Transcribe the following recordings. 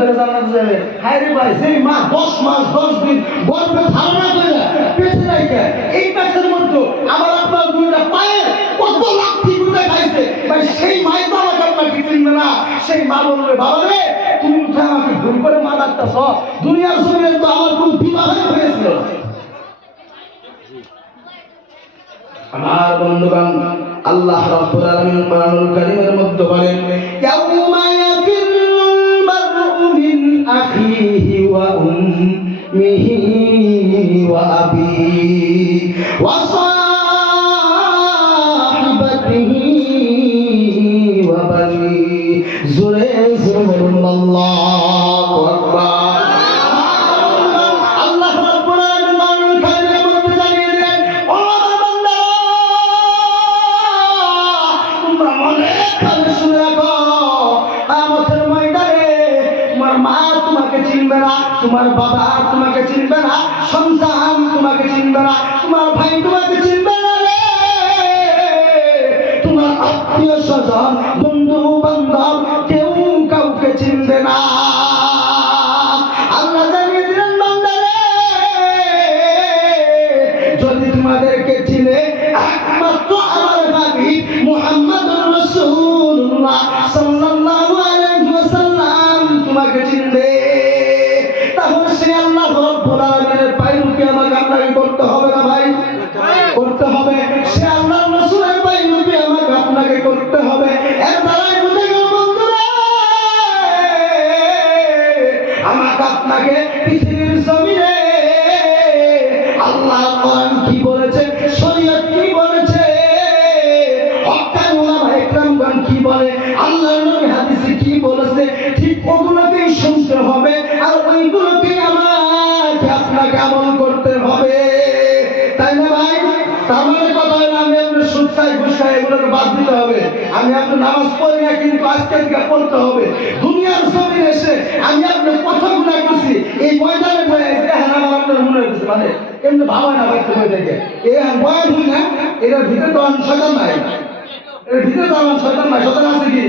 ধরে জান্নাতে যাবে। হায় রে ভাই, যেই মা 10 মাস 10 দিন গর্ভে ধারণা করে পেটে রাখে, এই পেটের মধ্যে আমার আপনার দুইটা পায়ে কত লাঠি গুঁড়ে খাইছে ভাই, সেই মাই তো আমাকে আপনাকে চিনবে না। সেই মা বলবে, বাবা রে তুমি কোথায় আমাকে ভুল করে মা ডাকতেছ, দুনিয়ার জমিনে তো আমার কোনো বিবাহ হয়েছিল। আমার বন্ধুগণ, আল্লাহ রাব্বুল আলামিন কোরআনুল কারীমের মধ্যে বলেন, ইয়াউমা ইয়াফিরুল মার'উ মিন আখিহি ওয়া উম্মিহি ওয়া আবিহি ওয়া সাহিবাতিহি ওয়া বানিহি। জোরে জোরে বলুন আল্লাহু আকবার। আল্লাহ রাব্বুল আলামিন কোরআনুল কারীমের মধ্যে জানিয়ে দিলেন, ও আমার বান্দারা, তোমরা মনে করে শুনে রাখো, কিয়ামতের ময়দানে তোমার মা তোমাকে চিনবে না, তোমার বাবা তোমাকে চিনবে না, সন্তান তোমাকে চিনবে না, তোমার ভাই তোমাকে চিনবে না রে, তোমার আত্মীয় স্বজন বন্ধু বান্ধব কেউ কাউকে চিনবে না। আল্লাহ জানিয়ে দিলেন, বান্দারে যদি তোমাদেরকে চিনে একমাত্র আমার নবী মুহাম্মদুর রাসূলুল্লাহ সাল্লাল্লাহু আলাইহি ওয়াসাল্লাম তোমাকে চিনবে, তাহলে সে আল্লাহ রাব্বুল আলামিনের পায়রুপি আমাকে আপনাকে করতে হবে না ভাই? করতে হবে। সে আল্লাহর রাসূলের পায়রুপি আমাকে আপনাকে করতে হবে। এর দ্বারাই বুঝে গেল বন্ধুরা, আমাকে আপনাকে পৃথিবীর জমিনে আল্লাহ কোরআন কি বলেছে, শরীয়ত কি বলেছে, হক্কানি উলামা ইকরামগণ কি বলে, আল্লাহর নবী হাদিসে কি বলেছে, ঠিক ওগুলোকেই শুনতে হবে আর ওইগুলোকেই আমাকে আপনাকে আমল করতে হবে, তাই না ভাই? তার মানে কথা হলো, আমি আপনার সুদ খাই ঘুষ খাই এগুলোকে বাদ দিতে হবে। আমি আপনার নামাজ পড়ি না, কিন্তু আজকে থেকে পড়তে হবে। দুনিয়ার জমিনে এসে আমি আপনার কথা গুণা করছি, এই ময়দানে বয়ে এখন আমার আপনার মনে হচ্ছে মানে এমনি ভাবা না বাড়তে বই থেকে এ বয়ান হই না, এটার ভিতরে তো শয়তান নাই, এর ভিতরে তো আমার শয়তান নাই। শয়তান আছে কি?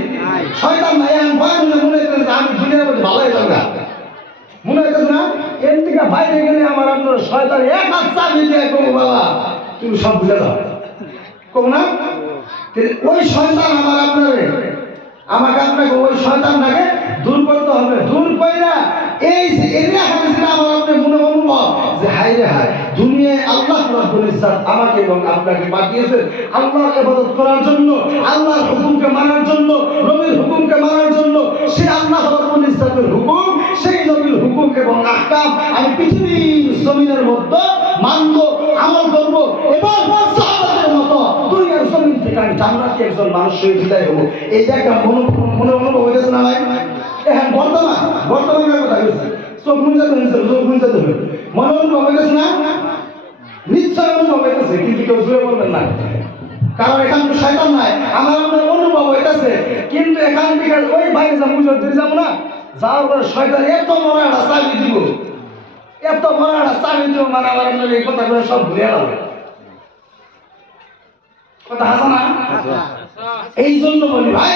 শয়তান নাই। এখন বয়ান হলে মনে হচ্ছে আমি দুনিয়ার মধ্যে ভালো হয়ে যাবে, মনে হচ্ছে না? এর থেকে বাইরে গেলে আমার আপনার শয়তান এক হাত চাবি দিয়ে কবো, বাবা তুমি সব ভুলে দাও, কব না? ওই শয়তান আমার আপনারে আমাকে আপনাকে ওই শয়তানটাকে দূর করতে হবে। দূর করে না এই যে এরিয়া হাদিসে আমার আপনি মনে অনুভব যে হায় রে হায়, দুনিয়ায় আল্লাহ রাব্বুল ইজ্জত আমাকে এবং আপনাকে পাঠিয়েছেন আল্লাহর ইবাদত করার জন্য, আল্লাহর হুকুমকে মানার জন্য, নবীর হুকুমকে মানার জন্য। সেই আল্লাহ রাব্বুল ইজ্জতের হুকুম, সেই নবীর হুকুম এবং আহকাম আমি পৃথিবীর জমিনের মধ্যে মানব, আমল করব এবং সাহাবাদের মতো দুনিয়ার জমিন থেকে আমি জান্নাতি একজন মানুষ হয়ে বিদায় হবো। এই যে একটা মনে অনুভব হয়েছে না ভাই? এখন বর্তমানের কথা হয়েছে, চোখ মুঞ্জাতে হয়েছে, চোখ মুঞ্জাতে হবে, মনে অনুভব হয়েছে না? নিশ্চয় অনুভব হইতেছে, কিন্তু কেউ জুড়ে বলবেন না, কারণ এখান তো শয়তান নাই। আমার আপনার অনুভব হইতেছে, কিন্তু এখান থেকে ওই বাইরে যা মুজর দিয়ে যাবো না, যাওয়ার পরে শয়তান এত বড় একটা চাবি দিব, এত বড় একটা চাবি দিব, মানে আমার আপনার এই কথাগুলো সব ভুলে গেল। কথা হাসা না? এই জন্য বলি ভাই,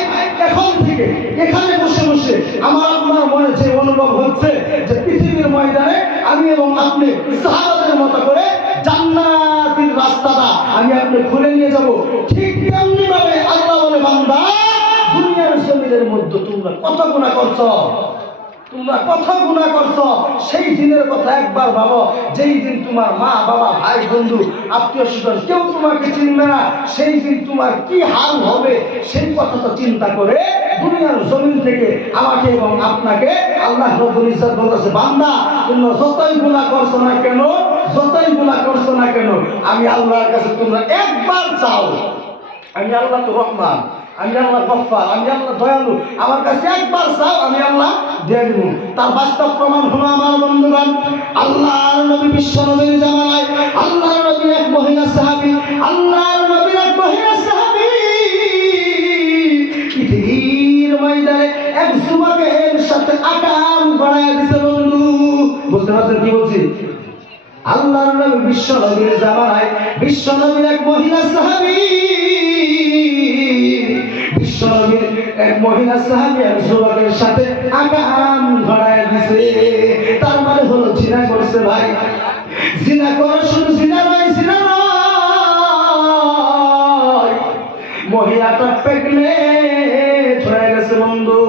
এখন থেকে এখানে বসে বসে আমার আপনার মনে যে অনুভব হচ্ছে যে পৃথিবীর ময়দানে আমি এবং আপনি সাহাবাদের মতো করে জান্নাতের রাস্তাটা আমি আপনি খুলে নিয়ে যাব। ঠিক তেমনি ভাবে আল্লাহ বলে, বান্দা দুনিয়ার জমিনের মধ্যে তোমরা কত গুনাহ করছো, তোমরা কত গুনাহ করছো, সেই দিনের কথা একবার ভাবো, যেই দিন তোমার মা বাবা ভাই বন্ধু আত্মীয় স্বজন কেউ তোমাকে চিনবে না, সেই দিন তোমার কি হাল হবে সেই কথা তো চিন্তা করে দুনিয়ার জমিন থেকে আমাকে এবং আপনাকে আল্লাহ রাব্বুল ইজ্জত বলেছে, বান্দা তোমরা যতই গুনাহ করছো না কেন, যতই গুনাহ করছো না কেন, আমি আল্লাহর কাছে তোমরা একবার চাও, আমি আল্লাহ তো রহমান, আমি আল্লাহ গফফার, আমি আল্লাহ দয়ালু, আমার কাছে একবার চাও, আমি আল্লাহ দিয়ে দিব। তার বাস্তব প্রমাণ হলো আমার বন্ধুগণ, আল্লাহর নবী বিশ্ব নবীর জামানায় আল্লাহর নবীর এক মহিলা সাহাবী, আল্লাহর নবীর এক মহিলা সাহাবী পৃথিবীর ময়দানে এক যুবকের সাথে আকাম গড়ায় দিছে। বন্ধু বুঝতে পারছেন কি বলছি? আল্লাহর নবী বিশ্ব নবীর জামানায় বিশ্ব নবীর এক মহিলা সাহাবী, বিশ্ব নবীর এক মহিলা সাহাবী এক যুবকের সাথে আকাম গড়ায় ভাই, জিনা করে শুধু জিনা নয়, জিনা নয়, মহিলাটা প্রেগনেন্ট হয়ে গেছে বন্ধু।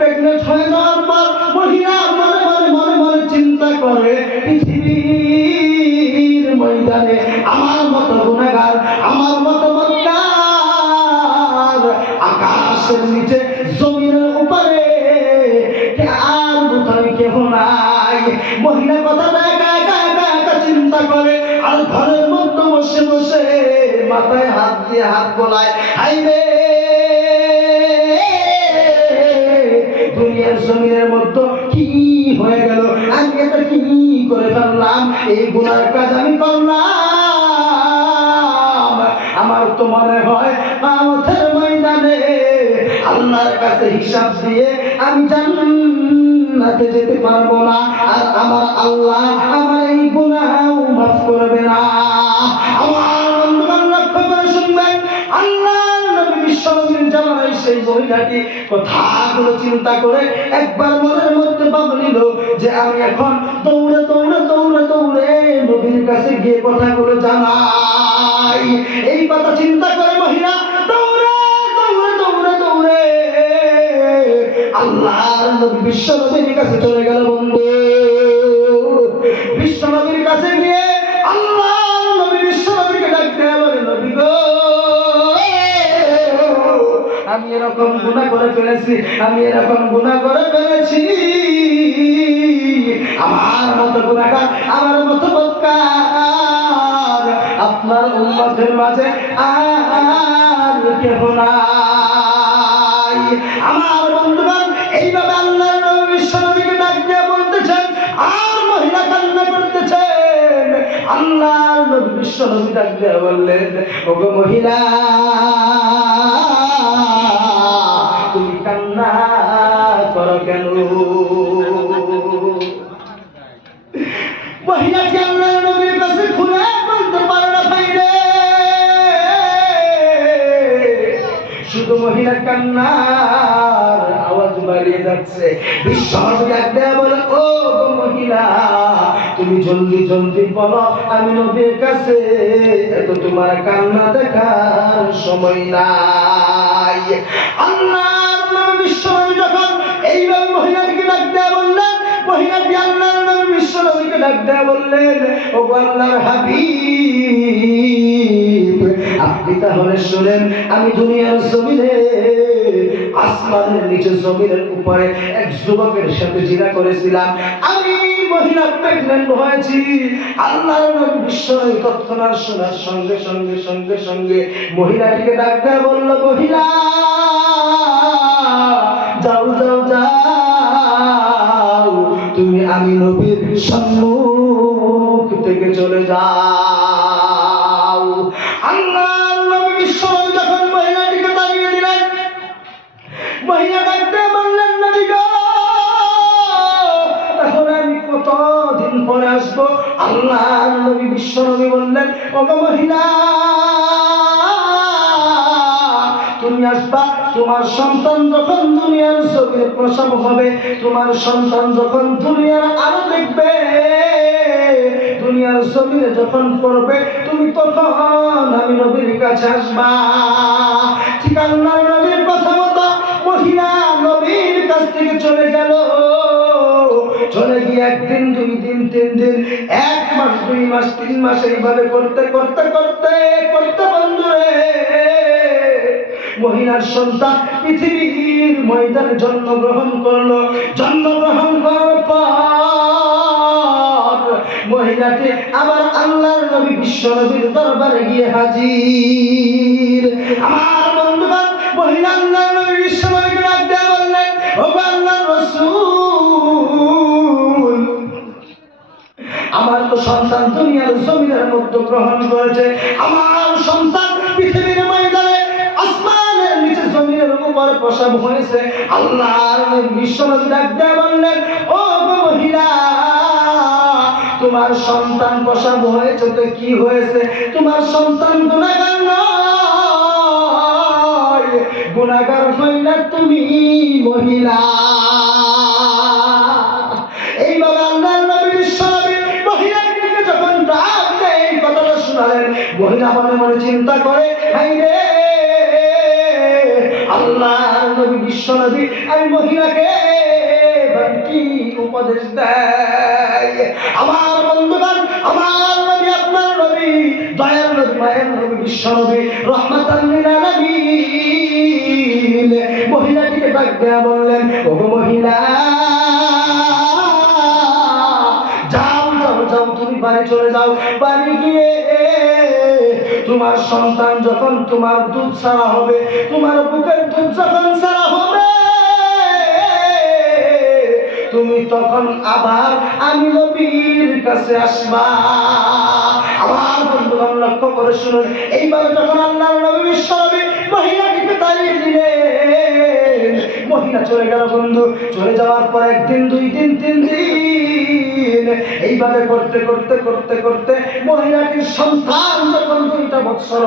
প্রেগনেন্ট হয়ে যাওয়ার পর মহিলা মনে মনে মনে মনে চিন্তা করে, পৃথিবীর ময়দানে আমার মতো গুনাহগার, আমার মতো মক্কার, আকাশের নিচে জমিনের উপরে আর কোথাও কেহ নাই। মহিলা কথাটা একা একা একা একা চিন্তা করে, আর ঘরের মধ্যে বসে বসে মাথায় হাত দিয়ে হাত বোলায়, হাইবে দুনিয়ার জমিনের মধ্যে কি হয়ে গেল, আমি এটা কি করে ফেললাম, এই গুনার কাজ আমি করলাম। আমার তো মনে হয় কিয়ামতের ময়দানে আল্লাহর কাছে হিসাব দিয়ে আমি জান্নাতে যেতে পারবো না, আর আমার আল্লাহ আমার এই গুনাহ মাফ করবে না। আমার বন্ধুগণ লক্ষ্য করে শুনবেন, আল্লাহর নবী বিশ্বনবীর জামানায় সেই মহিলাটি কথাগুলো চিন্তা করে একবার মনের মধ্যে ভাবলিল যে আমি এখন দৌড়ে দৌড়ে দৌড়ে দৌড়ে নবীর কাছে গিয়ে কথাগুলো জানাই। এই কথা চিন্তা করে মহিলা দৌড়ে দৌড়ে দৌড়ে দৌড়ে আল্লাহর নবী বিশ্বনবীর কাছে চলে গেল বন্ধু। বিশ্বনবীর কাছে গিয়ে আল্লাহর নবী বিশ্বনবীকে ডাকতে বলে, নবী গো, আমি এরকম গুনাহ করে ফেলেছি, আমি এরকম গুনাহ করে ফেলেছি, আমার মতো গুনাহগার, আমার মতো বদকার আপনার উম্মতের মাঝে আর কেহ নাই। আমার বন্ধুগণ, এইভাবে আল্লাহর নবী বিশ্বনবীকে ডাক দিয়ে বলতেছেন, আর মহিলা কান্না করতেছেন। আল্লাহর নবী বিশ্বনবী ডাক দিয়ে বললেন, ওগো মহিলা, তুমি কান্না করো কেন? মহিলাটি আল্লাহর নবীর কাছে খুলে বলতে পারে না ভাই রে, শুধু মহিলা কান্নার আওয়াজ বাড়িয়ে যাচ্ছে। বিশ্বনবী ডাক দেয়া বলে, ও মহিলা, তুমি জলদি জলদি বলো, আমি নবীর কাছে, এত তোমার কান্না দেখার সময় নাই। আল্লাহর নবী বিশ্বনবী যখন এইভাবে মহিলাটিকে ডাক দেয়া বললেন, মহিলাটি আল্লাহর নবী বিশ্বনবীকে ডাক দেয়া বললেন, ও আল্লাহর হাবিব, আপনি তাহলে শুনেন, আমি দুনিয়ার জমিনে, আসমানের নিচে জমিনের উপরে এক যুবকের সাথে জিনা করেছিলাম, আমি মহিলা প্রেগন্যান্ট হয়েছি। আল্লাহর নবী বিশ্বনবী তৎক্ষণাৎ শোনার সঙ্গে সঙ্গে সঙ্গে সঙ্গে মহিলাটিকে ডাক দেয়া বলল, মহিলা, যাও যাও যাও, তুমি আমি নবীর সম্মুখ থেকে চলে যাও। আল্লাহর নবী বিশ্বনবী যখন মহিলাটিকে তাড়িয়ে দিলেন, মহিলা ডাকতে বললেন, নবী গো, তাহলে আমি কতদিন পরে আসবো? আল্লাহর নবী বিশ্বনবী বললেন, ওগো মহিলা, তুমি আসবা তোমার সন্তান যখন দুনিয়ার জমিনে প্রসব হবে, তোমার সন্তান যখন দুনিয়ার আলো দেখবে, দুনিয়ার জমিনে যখন পড়বে, তুমি তখন আমি নবীর কাছে আসবা। ঠিক আল্লাহর নবীর কথা মতো মহিলা নবীর কাছ থেকে চলে গেল। চলে গিয়ে একদিন, দুই দিন, তিন দিন, এক মাস, দুই মাস, তিন মাস, এইভাবে করতে করতে করতে করতে বন্ধুরে মহিলার সন্তান পৃথিবীর ময়দানে জন্মগ্রহণ করলো। জন্মগ্রহণ করার পর মহিলাটি আবার আল্লাহর নবী বিশ্বনবীর দরবারে গিয়ে হাজির। আমার বন্ধুগণ, মহিলা আল্লাহর নবী বিশ্বনবীকে ডাক দিয়ে বললেন, ও আল্লাহর রাসূল, আমার তো সন্তান দুনিয়ার জমিনের মধ্যে গ্রহণ করেছে, আমার সন্তান পৃথিবীর ময়দানে আসমানের নিচে জমিনের উপর প্রসব হয়েছে। আল্লাহর নবী বিশ্বনবী ডাক দিয়ে বললেন, ও মহিলা, তোমার সন্তান প্রসব হয়েছে তো কি হয়েছে? তোমার সন্তান গুনাহগার নয়, গুনাহগার হইলে তুমি মহিলা। এইভাবে আল্লাহর বিশ্বনবী আমি মহিলাকে এবার কি উপদেশ দেয়? আমার বন্ধুগণ, আমার নবী, আপনার নবী, দয়ার নবী, মায়ের নবী, বিশ্বনবী রহমাতাল লিল আলামিন মহিলাটিকে ডাক দেয়া বললেন, ওগো মহিলা, যাও যাও যাও, তুমি বাড়ি চলে যাও। বাড়ি গিয়ে তোমার সন্তান যখন তোমার দুধ ছাড়া হবে, তোমার বুকের দুধ যখন ছাড়া হবে, তুমি তখন আবার আমি নবীর কাছে আসবা। আমার বন্ধুগণ লক্ষ্য করে শুনুন, এইবার যখন আল্লাহর নবী বিশ্বনবী মহিলাকে তাড়িয়ে দিলেন, মহিলা চলে গেল বন্ধু। চলে যাওয়ার পর একদিন, 2 দিন, 3 দিন এইভাবে করতে করতে করতে করতে মহিলাটির সন্তান যখন 2 বছর